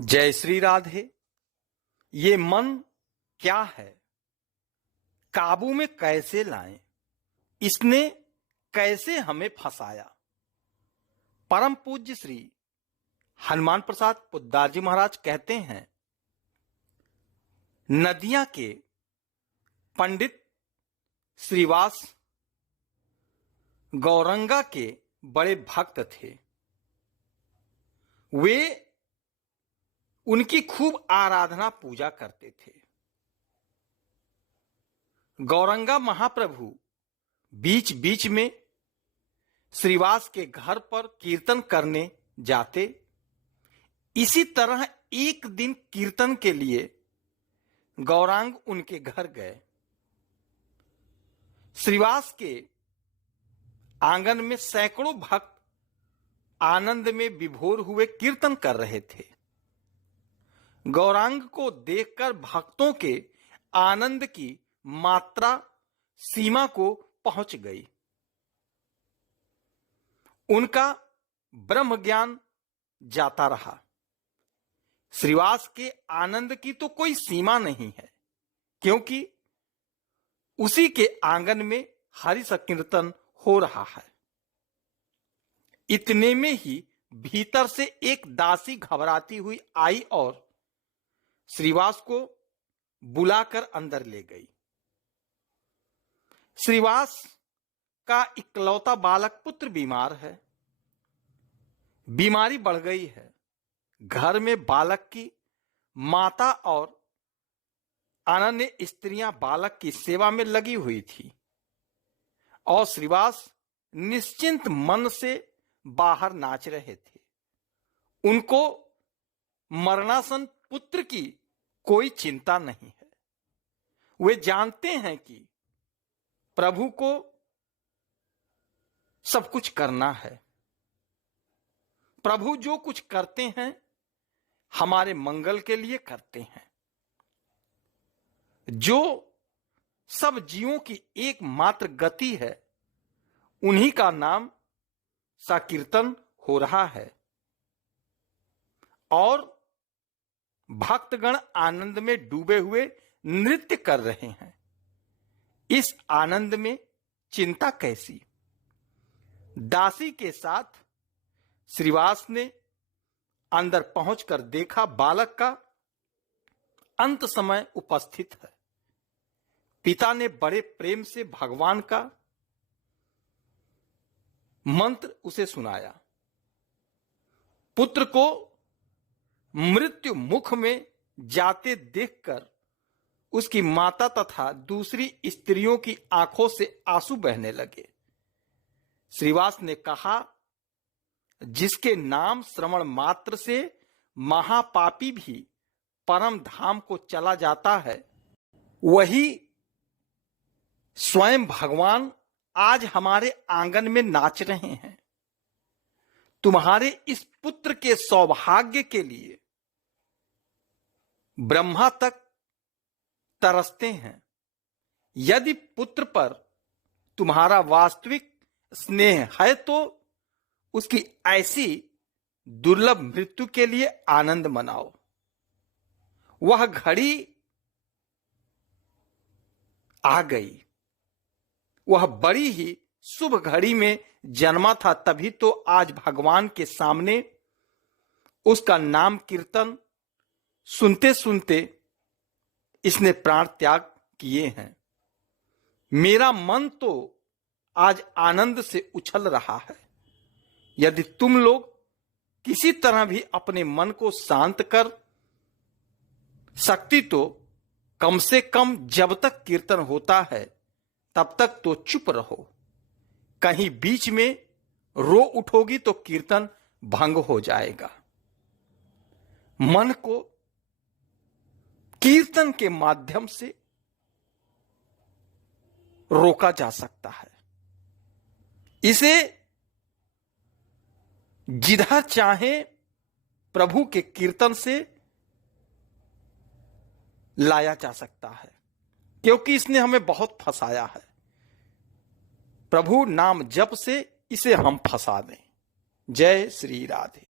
जय श्री राधे। ये मन क्या है, काबू में कैसे लाएं, इसने कैसे हमें फंसाया। परम पूज्य श्री हनुमान प्रसाद पोद्दार जी महाराज कहते हैं, नदिया के पंडित श्रीवास गौरंगा के बड़े भक्त थे। वे उनकी खूब आराधना पूजा करते थे। गौरंगा महाप्रभु बीच बीच में श्रीवास के घर पर कीर्तन करने जाते। इसी तरह एक दिन कीर्तन के लिए गौरांग उनके घर गए। श्रीवास के आंगन में सैकड़ों भक्त आनंद में विभोर हुए कीर्तन कर रहे थे। गौरांग को देखकर भक्तों के आनंद की मात्रा सीमा को पहुंच गई। उनका ब्रह्म ज्ञान जाता रहा। श्रीवास के आनंद की तो कोई सीमा नहीं है, क्योंकि उसी के आंगन में हरि संकीर्तन हो रहा है। इतने में ही भीतर से एक दासी घबराती हुई आई और श्रीवास को बुलाकर अंदर ले गई। श्रीवास का इकलौता बालक पुत्र बीमार है। बीमारी बढ़ गई है। घर में बालक की माता और अन्य स्त्रियां बालक की सेवा में लगी हुई थी और श्रीवास निश्चिंत मन से बाहर नाच रहे थे। उनको मरणासन पुत्र की कोई चिंता नहीं है। वे जानते हैं कि प्रभु को सब कुछ करना है। प्रभु जो कुछ करते हैं हमारे मंगल के लिए करते हैं। जो सब जीवों की एकमात्र गति है, उन्हीं का नाम संकीर्तन हो रहा है और भक्तगण आनंद में डूबे हुए नृत्य कर रहे हैं। इस आनंद में चिंता कैसी। दासी के साथ श्रीवास ने अंदर पहुंचकर देखा, बालक का अंत समय उपस्थित है। पिता ने बड़े प्रेम से भगवान का मंत्र उसे सुनाया। पुत्र को मृत्यु मुख में जाते देखकर उसकी माता तथा दूसरी स्त्रियों की आंखों से आंसू बहने लगे। श्रीवास ने कहा, जिसके नाम श्रवण मात्र से महापापी भी परम धाम को चला जाता है, वही स्वयं भगवान आज हमारे आंगन में नाच रहे हैं। तुम्हारे इस पुत्र के सौभाग्य के लिए ब्रह्मा तक तरसते हैं। यदि पुत्र पर तुम्हारा वास्तविक स्नेह है तो उसकी ऐसी दुर्लभ मृत्यु के लिए आनंद मनाओ। वह घड़ी आ गई। वह बड़ी ही शुभ घड़ी में जन्मा था, तभी तो आज भगवान के सामने उसका नाम कीर्तन सुनते सुनते इसने प्राण त्याग किए हैं। मेरा मन तो आज आनंद से उछल रहा है। यदि तुम लोग किसी तरह भी अपने मन को शांत कर सकती तो कम से कम जब तक कीर्तन होता है तब तक तो चुप रहो। कहीं बीच में रो उठोगी तो कीर्तन भंग हो जाएगा। मन को कीर्तन के माध्यम से रोका जा सकता है। इसे जिधर चाहे प्रभु के कीर्तन से लाया जा सकता है, क्योंकि इसने हमें बहुत फंसाया है। प्रभु नाम जप से इसे हम फंसा दें। जय श्री राधे।